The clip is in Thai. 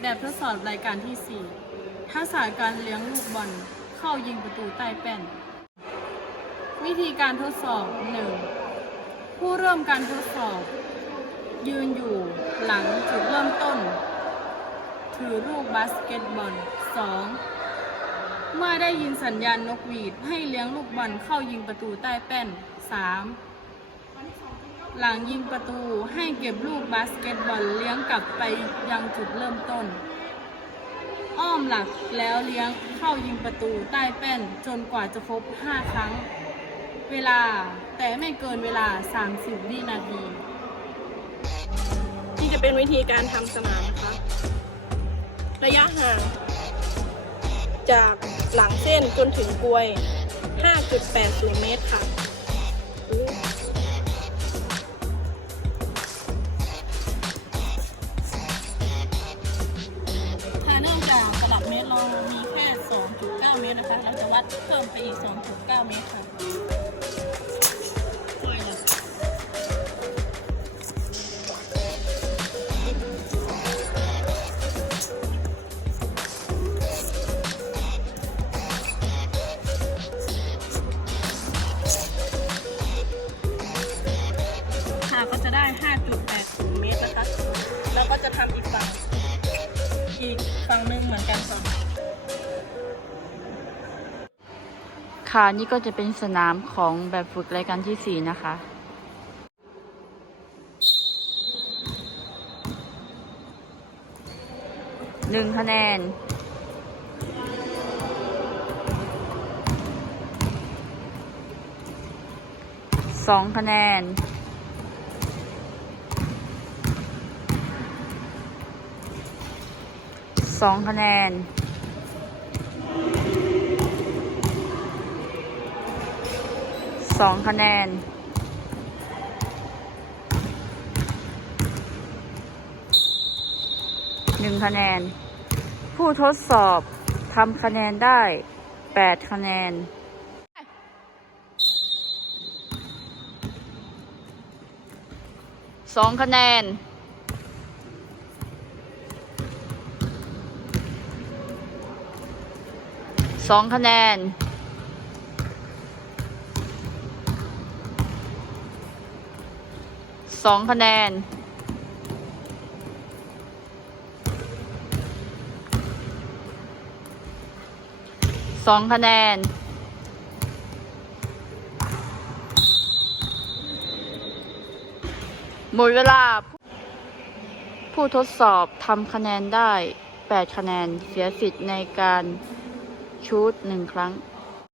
แบบทดสอบรายการที่ 4 ทักษะการเลี้ยงลูกบอลเข้ายิงประตูใต้แป้น วิธีการทดสอบ 1. ผู้เริ่มการทดสอบ ยืนอยู่หลังจุดเริ่มต้น ถือลูกบาสเกตบอล 2. เมื่อได้ยินสัญญาณนกหวีดให้เลี้ยงลูกบอลเข้ายิงประตูใต้แป้น 3. หลังยิงประตูให้เก็บลูกบาสเกตบอลเลี้ยงกลับไปยังจุดเริ่มต้น อ้อมหลักแล้วเลี้ยงเข้ายิงประตูใต้แป้นจนกว่าจะครบ 5 ครั้ง เวลาแต่ไม่เกินเวลา 30 วินาทีที่จะเป็นวิธีการทำสนามนะคะระยะห่างจากหลังเส้นจนถึงกลวย 5.80 เมตรค่ะ นะคะ เราจะวัดเพิ่มไปอีก 2.9 เมตรค่ะช่วยเลยค่ะก็จะได้ 5.80 เมตรนะคะ แล้วก็จะทำอีกฝั่ง อีกฝั่งหนึ่งเหมือนกันค่ะ ค่ะนี่ก็จะเป็นสนามของแบบฝึกรายการที่4นะคะ หนึ่งคะแนน สองคะแนน สองคะแนน สองคะแนน หนึ่งคะแนน ผู้ทดสอบทำคะแนนได้แปดคะแนนสองคะแนนสองคะแนน สองคะแนน สองคะแนน หมดเวลา ผู้ทดสอบทำคะแนนได้ 8 คะแนน เสียสิทธิ์ในการชูดหนึ่งครั้ง